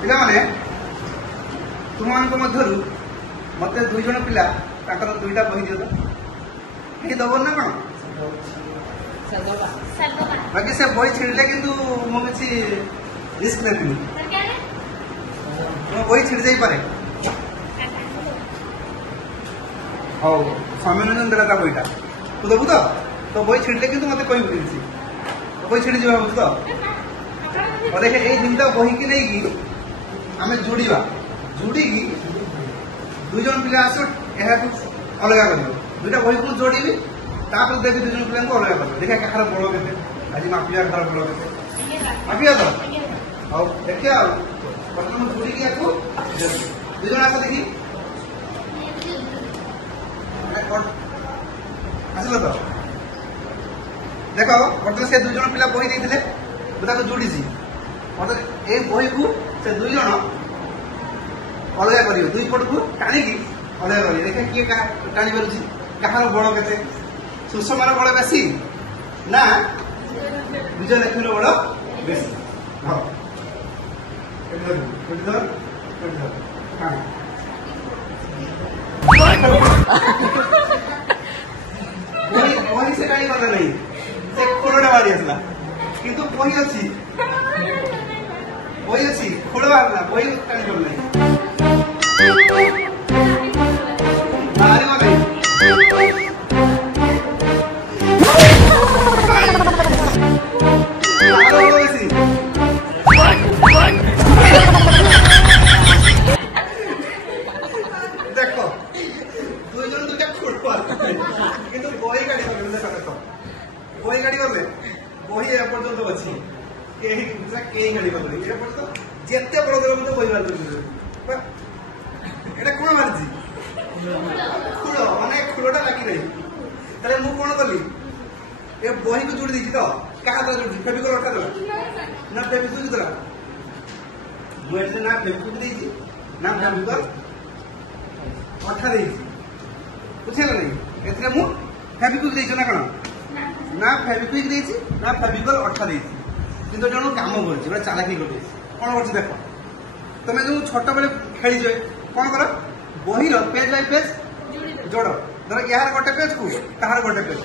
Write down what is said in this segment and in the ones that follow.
पिलाने तुम मध्य मत दुई जन पिला दुईटा बही दियो तो दब ना कौन बाकी से बही छिड़ले कि मुझे रिस्क नहीं बही छिड़ जा पारे हाँ सम्मेलन देला बहीटा तू देबू तो बही छिड़ले कि मत कह बही छिड़ी जा तो देखे ये दुईटा बही की नहीं आम जोड़ा जोड़ी दुई जन पिला आस अलग कर दुईटा बही को जोड़ी देवी दुई जन पिला अलग कर देखा कहार बल के आज मापिया कहार बल के मापिया तो हाँ देखिए बर्तमान जोड़ी दुई जन आस देखी आसल तो देख बर्तमान से दुई जन पिला बही देते जोड़ी बर्तमान ये बही को से दुई जन अलग कर दुई पट को टाणिकी अलग कर देखा किए टाणी पार्टी कहार बड़ के सुषमार बड़ बेसी ना विजय लक्ष्मी बड़ बेसी हाँ बही से टाणी कले नहीं से खोलटा बाहरी आसला किंतु बही अच्छी खोल बाहर बही टाणी कर नहीं देखो दुई जन दुईटा किंतु बही गाड़ी बही गाड़ी गले बही एपर्तंत अच्छी गाड़ी गले जिते बड़ दल मत बही बाहर এটা কোন মারছি খুড় মানে খুড়টা লাগি রহি তাহলে মু কোন কলি এ বহি কো জুড়ি দিছি তো কাহা তো জুড়ি ফেবিকল অটা দেলা না ফেবিকল দেলা মু এতে না ফেবিকল দিছি না ফেবিকল অটা দিছি বুঝছেন না এতে মু ফেবিকল দিছি না কোন না ফেবিকল দিছি না ফেবিকল অটা দিছি কিন্তু জন কাম করছি মানে চালাকি করছি কোন করছি দেখো তুমি যে ছোট বেলে খেলি যাই कौन कर बही पेज बाय पेज जोड़ धर यार गोटे पेज को कहार गोटे पेज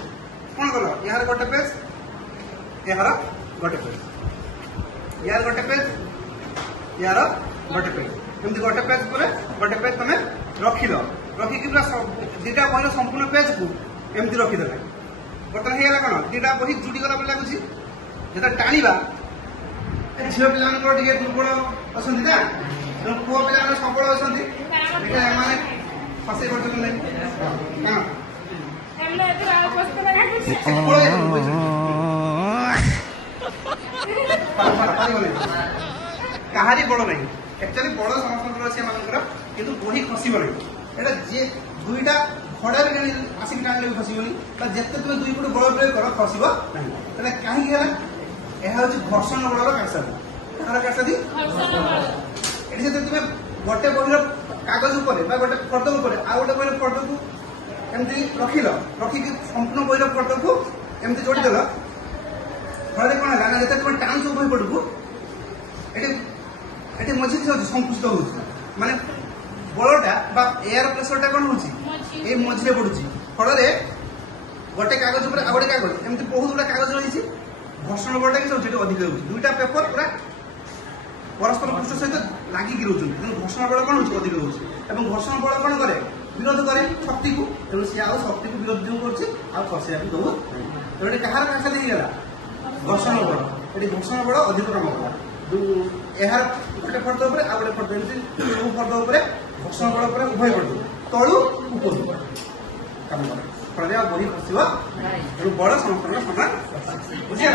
कौन कल यार गोटे पेज यार गोटे पेज यार गोटे पेज यार गोटे पेज एमती गोटे पेज पर गोटे पेज तुम रखिल रखिकी पूरा दुटा बही संपूर्ण पेज को एमती रखीदे बर्तमान होगा कौन दुटा बही जुड़ी गला लगुच जो टाणा झील पे दुर्बल अच्छा पुआ पे सबल अच्छा फसे कहारी बड़ ना एक्चुअली बड़ समस्त कि बही खसब ना जी दुईटा भड़ा भी आसिक टाणी भी खसबनी जिते तुम दुई फुट बल प्रयोग कर खसब ना कहीं यह हूँ घर्षण बड़र काटसादी कहार काटसादी ये तुम गोटे बही कागज गोटे फर्द आ गोटे बही फर्द को एमती रखिल रखिकी संपूर्ण बही फर्द को एमती जोड़ीदेल फल कौन है ना जो तुम टाणुच बही पट को ये मझे संकुचित हो माने बलटा एयर प्रेसरटा कौन हो मझे पड़ुची फल गोटे कागज आ गोटे कागज एमती बहुत गुड़ा कागज रही घर्षण बलटा कि सब अधिक हो दुईटा पेपर पूरा परस्पर पृष्ठ सहित लागिकी रोच घर्षण बल कौन हो अधिक हो घर्षण बल कौन करे विरोध करे शक्ति को तेणु सी आउ शक्ति को विरोध जो कर खसैया भी दौ तेणु कहार कासा देगला घर्षण बल ये घर्षण बल अधिक कम कला यार गोटे फर्द आ गोटे फर्द एमती सब फर्द घर्षण बल उभय फर्द तलू ऊपर कम करे फल बही खसब तेणु बल समस्त समान बुझे